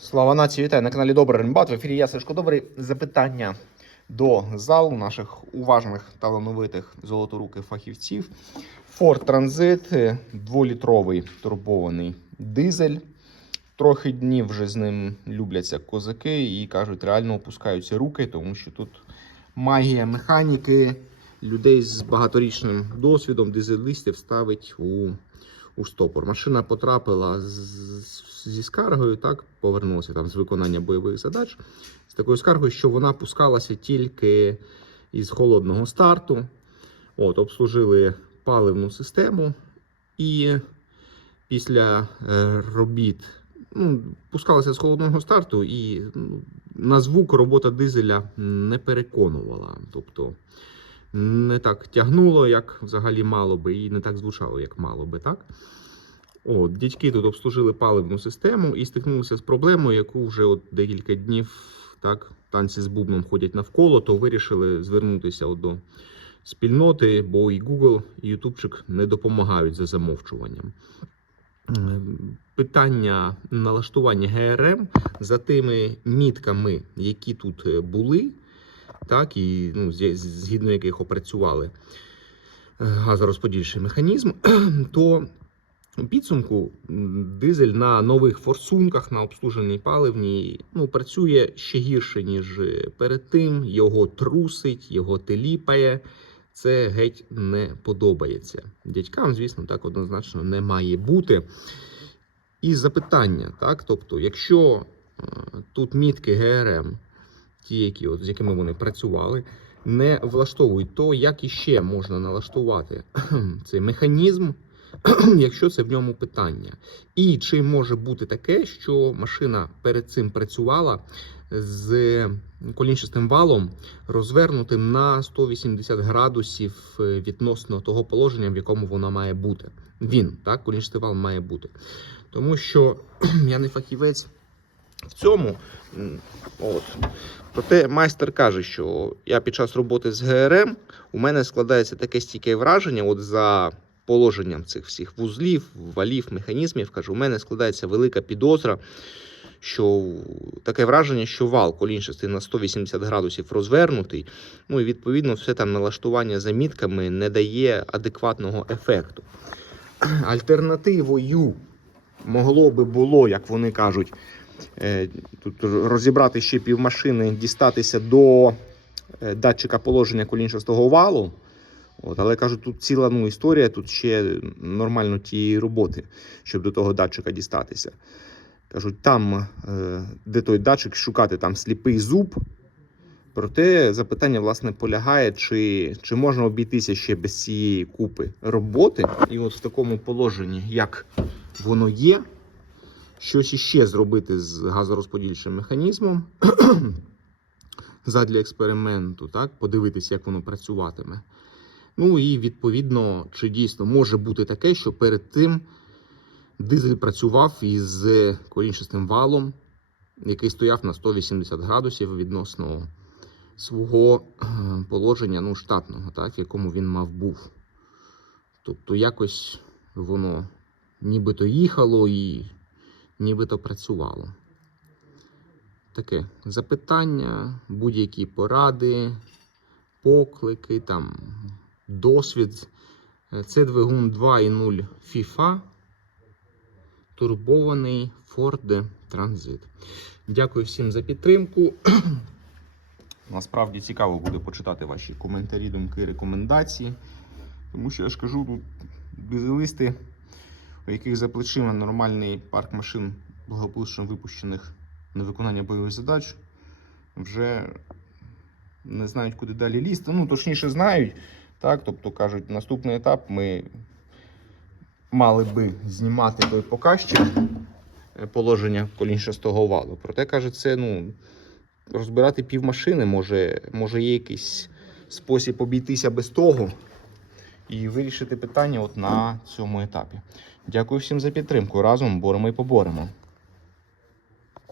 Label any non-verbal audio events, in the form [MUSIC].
Слава нації, вітаю на каналі Добрий Рембат. В ефірі я Сашко Добрий. Запитання до залу наших уважних талановитих золоторуких фахівців. Ford Transit, 2-літровий турбований дизель. Трохи днів вже з ним любляться козаки і кажуть, реально опускаються руки, тому що тут магія механіки людей з багаторічним досвідом дизелістів ставить у, у стопор. Машина потрапила зі скаргою, так, повернулася там з виконання бойових задач, з такою скаргою, що вона пускалася тільки із холодного старту. От, обслужили паливну систему і після е, робіт ну, пускалася з холодного старту, і ну, на звук робота дизеля не переконувала. Тобто не так тягнуло, як взагалі мало би, і не так звучало, як мало би, так? От, дядьки тут обслужили паливну систему і стикнулися з проблемою, яку вже от декілька днів так, танці з бубном ходять навколо, то вирішили звернутися от до спільноти, бо і Google, і Ютубчик не допомагають за замовчуванням. Питання налаштування ГРМ за тими мітками, які тут е, були, так, і ну, згідно яких опрацювали е, газорозподільчий механізм, [CLEARS THROAT] то у підсумку дизель на нових форсунках, на обслуженій паливній, ну, працює ще гірше, ніж перед тим. Його трусить, його теліпає. Це геть не подобається. Дядькам, звісно, так однозначно не має бути. І запитання, так? Тобто, якщо е, тут мітки ГРМ, ті, які, от, з якими вони працювали, не влаштовують, то як іще можна налаштувати [CLEARS THROAT] цей механізм, [CLEARS THROAT] якщо це в ньому питання? І чи може бути таке, що машина перед цим працювала з колінчастим валом, розвернутим на 180 градусів е, відносно того положення, в якому вона має бути? Він, так, колінчастий вал має бути. Тому що [CLEARS THROAT] я не фахівець в цьому. От. Проте майстер каже, що я під час роботи з ГРМ у мене складається таке стійке враження, от за положенням цих всіх вузлів, валів, механізмів, кажу, у мене складається велика підозра, що таке враження, що вал колінчастий на 180 градусів розвернутий. Ну і відповідно все там налаштування за мітками не дає адекватного ефекту. Альтернативою могло би було, як вони кажуть, тут розібрати ще півмашини, дістатися до е, датчика положення колінчастого валу. От, але кажуть, тут ціла ну, історія, тут ще нормально тієї роботи, щоб до того датчика дістатися. Кажуть, там, е, де той датчик, шукати там сліпий зуб. Проте запитання, власне, полягає, чи, чи можна обійтися ще без цієї купи роботи. І от в такому положенні, як воно є, щось іще зробити з газорозподільчим механізмом [CLEARS THROAT] задля експерименту, так, подивитися, як воно працюватиме. Ну і відповідно, чи дійсно може бути таке, що перед тим дизель працював із колінчастим валом, який стояв на 180 градусів відносно свого е, положення ну, штатного, так, в якому він мав був. Тобто якось воно нібито їхало і нібито працювало. Таке запитання, будь-які поради, поклики, там, досвід. Це двигун 2.0 FIFA, турбований Ford Transit. Дякую всім за підтримку. [CLEARS THROAT] Насправді цікаво буде почитати ваші коментарі, думки, рекомендації. Тому що я ж кажу, тут дизелисти, у яких за плечима нормальний парк машин благополучно випущених на виконання бойових задач, вже не знають, куди далі лізти. Ну, точніше, знають. Так, тобто кажуть, наступний етап ми мали би знімати той показчик е, положення колінчастого валу. Проте каже, це ну, розбирати півмашини, може, може є якийсь спосіб обійтися без того і вирішити питання от на цьому етапі. Дякую всім за підтримку. Разом боремо і поборемо.